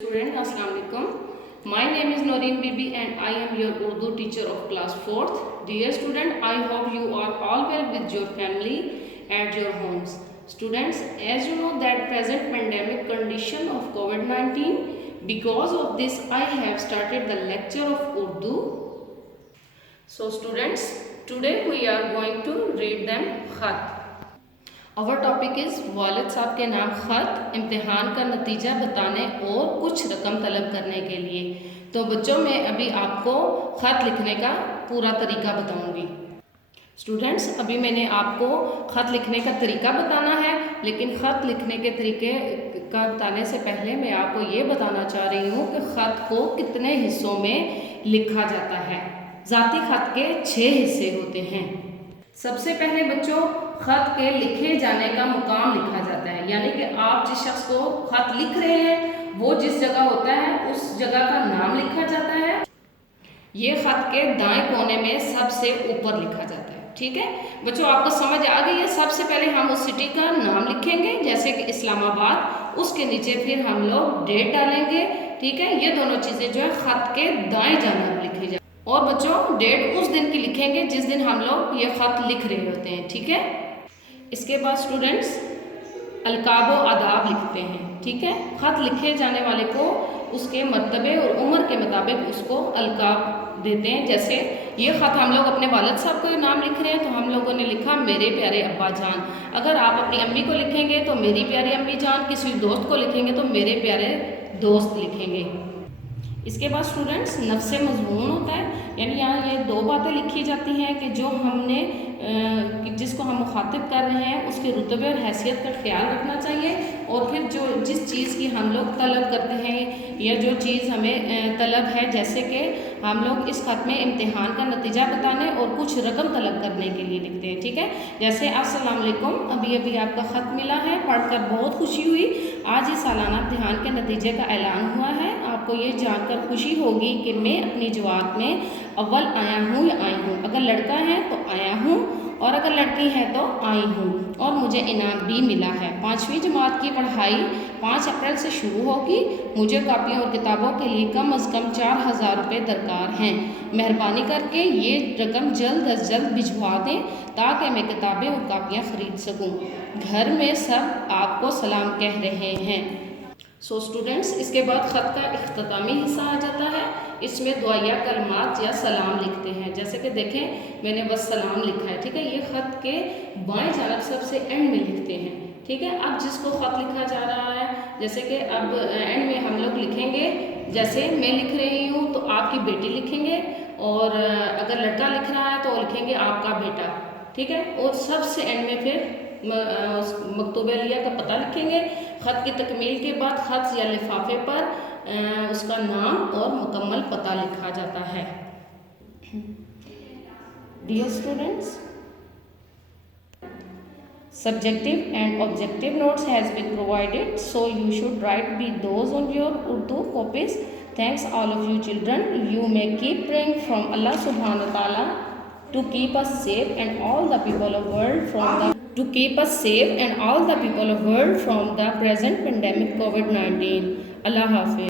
Student, Assalamu alaikum. My name is Noreen Bibi and I am your Urdu teacher of class 4th. Dear student, I hope you are all well with your family at your homes. Students, as you know that present pandemic condition of COVID-19, because of this I have started the lecture of Urdu. So students, today we are going to read them khat. Our topic is والد صاحب کے نام خط امتحان کا نتیجہ بتانے اور کچھ رقم طلب کرنے کے لیے. تو بچوں میں ابھی آپ کو خط لکھنے کا پورا طریقہ بتاؤں گی. اسٹوڈنٹس, ابھی میں نے آپ کو خط لکھنے کا طریقہ بتانا ہے, لیکن خط لکھنے کے طریقے کا بتانے سے پہلے میں آپ کو یہ بتانا چاہ رہی ہوں کہ خط کو کتنے حصوں میں لکھا جاتا ہے. ذاتی خط کے 6 حصے ہوتے ہیں. سب سے پہلے بچوں, خط کے لکھے جانے کا مقام لکھا جاتا ہے, یعنی کہ آپ جس شخص کو خط لکھ رہے ہیں وہ جس جگہ ہوتا ہے اس جگہ کا نام لکھا جاتا ہے. یہ خط کے دائیں کونے میں سب سے اوپر لکھا جاتا ہے. ٹھیک ہے بچوں, آپ کو سمجھ آ گئی ہے. سب سے پہلے ہم اس سٹی کا نام لکھیں گے, جیسے کہ اسلام آباد. اس کے نیچے پھر ہم لوگ ڈیٹ ڈالیں گے. ٹھیک ہے, یہ دونوں چیزیں جو ہے خط کے دائیں جانب لکھی جائیں. اور بچوں, ڈیٹ اس دن کی لکھیں گے جس دن ہم لوگ یہ خط لکھ رہے ہوتے ہیں. ٹھیک ہے, اس کے بعد اسٹوڈنٹس القاب و آداب لکھتے ہیں. ٹھیک ہے, خط لکھے جانے والے کو اس کے مرتبے اور عمر کے مطابق اس کو القاب دیتے ہیں. جیسے یہ خط ہم لوگ اپنے والد صاحب کو نام لکھ رہے ہیں تو ہم لوگوں نے لکھا میرے پیارے ابا جان. اگر آپ اپنی امی کو لکھیں گے تو میری پیاری امی جان. کسی دوست کو لکھیں گے تو میرے پیارے دوست لکھیں گے. اس کے بعد اسٹوڈنٹس نفس مضمون ہوتا ہے, یعنی یہاں یہ 2 باتیں لکھی جاتی ہیں کہ جو ہم نے جس کو ہم مخاطب کر رہے ہیں اس کے رتبے اور حیثیت کا خیال رکھنا چاہیے. اور پھر جس چیز کی ہم لوگ طلب کرتے ہیں یا جو چیز ہمیں طلب ہے, جیسے کہ ہم لوگ اس خط میں امتحان کا نتیجہ بتانے اور کچھ رقم طلب کرنے کے لیے لکھتے ہیں. ٹھیک ہے, جیسے السلام علیکم, ابھی آپ کا خط ملا ہے, پڑھ کر بہت خوشی ہوئی. آج ہی سالانہ امتحان کے نتیجے کا اعلان ہوا ہے. آپ کو یہ جان کر خوشی ہوگی کہ میں اپنی جماعت میں اول آیا ہوں یا آئی ہوں. اگر لڑکا ہے تو آیا ہوں اور اگر لڑکی ہے تو آئی ہوں, اور مجھے انعام بھی ملا ہے. 5ویں جماعت کی پڑھائی 5 اپریل سے شروع ہوگی. مجھے کاپیوں اور کتابوں کے لیے کم از کم 4000 روپے درکار ہیں. مہربانی کر کے یہ رقم جلد از جلد بھجوا دیں تاکہ میں کتابیں اور کاپیاں خرید سکوں. گھر میں سب آپ کو سلام کہہ رہے ہیں. سو اسٹوڈنٹس, اس کے بعد خط کا اختتامی حصہ آ جاتا ہے. اس میں دعائیہ کلمات یا سلام لکھتے ہیں. جیسے کہ دیکھیں میں نے بس سلام لکھا ہے. ٹھیک ہے, یہ خط کے بائیں جانب سب سے اینڈ میں لکھتے ہیں. ٹھیک ہے, اب جس کو خط لکھا جا رہا ہے, جیسے کہ اب اینڈ میں ہم لوگ لکھیں گے, جیسے میں لکھ رہی ہوں تو آپ کی بیٹی لکھیں گے, اور اگر لڑکا لکھ رہا ہے تو لکھیں گے آپ کا بیٹا. ٹھیک ہے, اور سب سے اینڈ میں پھر مکتوب علیہ کا پتہ لکھیں گے. خط کی تکمیل کے بعد خط یا لفافے پر اس کا نام اور مکمل پتہ لکھا جاتا ہے. Dear students, subjective and objective notes has been provided, so you should write those on your Urdu copies. Thanks all of you children. You may keep praying from Allah subhanahu wa ta'ala to keep us safe and all the people of world from the present pandemic COVID-19. Allah Hafiz.